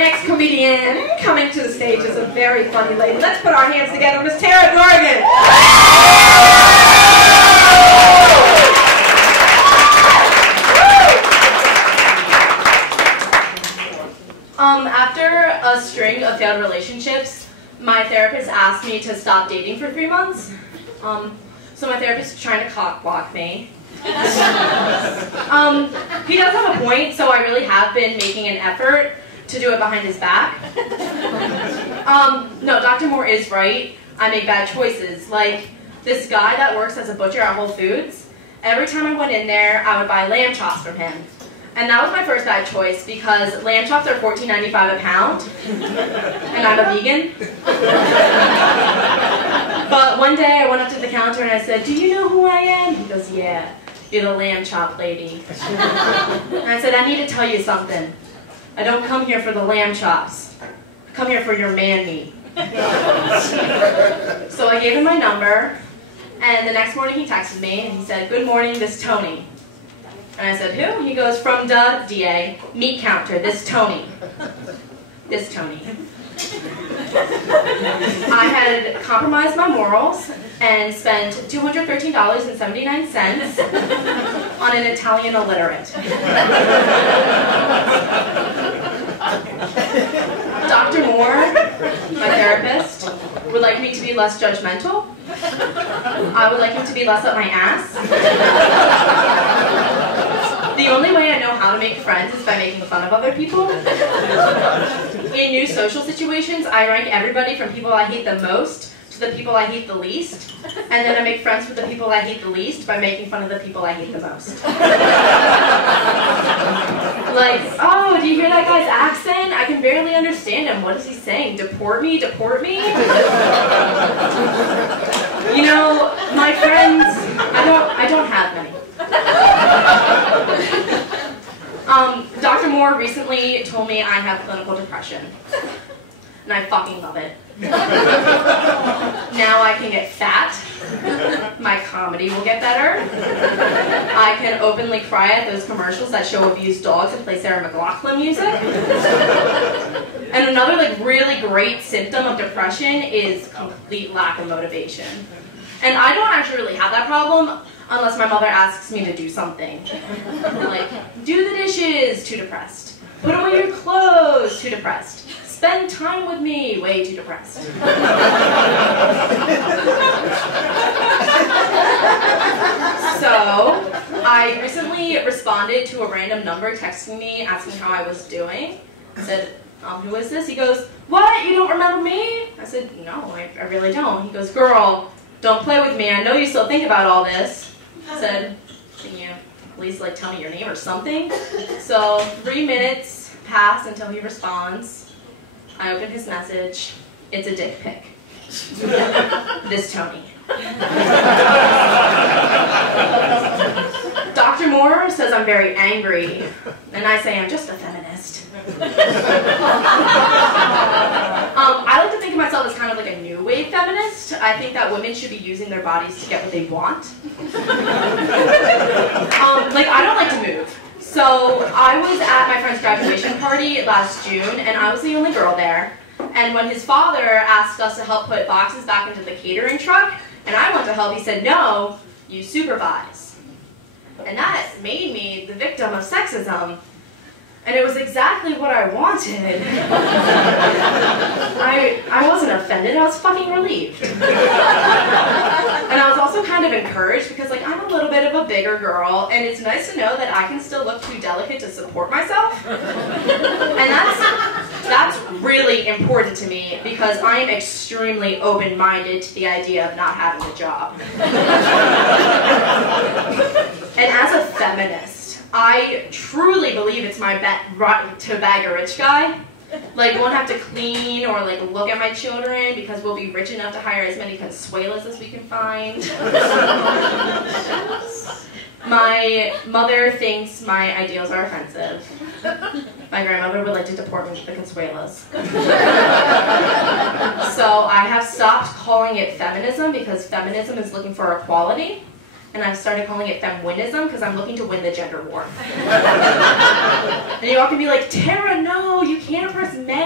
next comedian coming to the stage is a very funny lady. Let's put our hands together, Miss Dorgan. After a string of failed relationships, my therapist asked me to stop dating for 3 months. So my therapist is trying to cock block me. He does have a point, so I really have been making an effort to do it behind his back. No, Dr. Moore is right. I make bad choices. Like this guy that works as a butcher at Whole Foods, every time I went in there, I would buy lamb chops from him. And that was my first bad choice because lamb chops are $14.95 a pound, and I'm a vegan. But one day I went up to the counter and I said, "Do you know who I am?" He goes, "Yeah, you're the lamb chop lady." And I said, "I need to tell you something. I don't come here for the lamb chops. I come here for your man meat." So I gave him my number, and the next morning he texted me and he said, "Good morning, this Tony." And I said, "Who?" He goes, "From the DA, meat counter, this Tony." This Tony. I had compromised my morals and spent $213.79 on an Italian illiterate. Dr. Moore, my therapist, would like me to be less judgmental. I would like him to be less up my ass. The only way I know how to make friends is by making fun of other people. In new social situations, I rank everybody from people I hate the most to the people I hate the least, and then I make friends with the people I hate the least by making fun of the people I hate the most. Like, "Oh, do you hear that guy's accent? I can barely understand him. What is he saying? Deport me? Deport me?" You know, my friends, I don't have many. Dr. Moore recently told me I have clinical depression, and I fucking love it. Now I can get fat, my comedy will get better, I can openly cry at those commercials that show abused dogs and play Sarah McLachlan music. And another really great symptom of depression is complete lack of motivation. And I don't actually really have that problem unless my mother asks me to do something. Like, do the dishes, too depressed. Put away your clothes, too depressed. Spend time with me, way too depressed. So, I recently responded to a random number texting me asking how I was doing. I said, "Who is this?" He goes, "What, you don't remember me?" I said, "No, I really don't." He goes, "Girl, don't play with me. I know you still think about all this." I said, "Can you at least tell me your name or something?" So 3 minutes pass until he responds. I open his message. It's a dick pic. This Tony. Dr. Moore says I'm very angry, and I say I'm just a feminist. I like to think of myself as kind of like a new wave feminist. I think that women should be using their bodies to get what they want. I don't like to move. So I was at my friend's graduation party last June, and I was the only girl there. And when his father asked us to help put boxes back into the catering truck, and I went to help, he said, "No, you supervise." And that made me the victim of sexism. And it was exactly what I wanted. I wasn't offended, I was fucking relieved. And I was also kind of encouraged because I'm a little bit of a bigger girl, and it's nice to know that I can still look too delicate to support myself. And that's really important to me because I'm extremely open-minded to the idea of not having a job. And as a feminist, I truly believe it's my bet to bag a rich guy. Won't have to clean or look at my children because we'll be rich enough to hire as many consuelas as we can find. My mother thinks my ideals are offensive. My grandmother would like to deport me to the consuelas. So I have stopped calling it feminism because feminism is looking for equality. And I've started calling it feminism because I'm looking to win the gender war. And you all can be like, "Tara, no, you can't oppress men."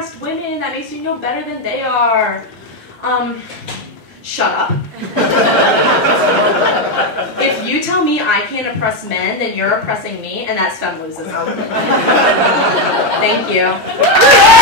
oppressed women. That makes you know better than they are. Shut up. If you tell me I can't oppress men, then you're oppressing me, and that's feminism. Thank you.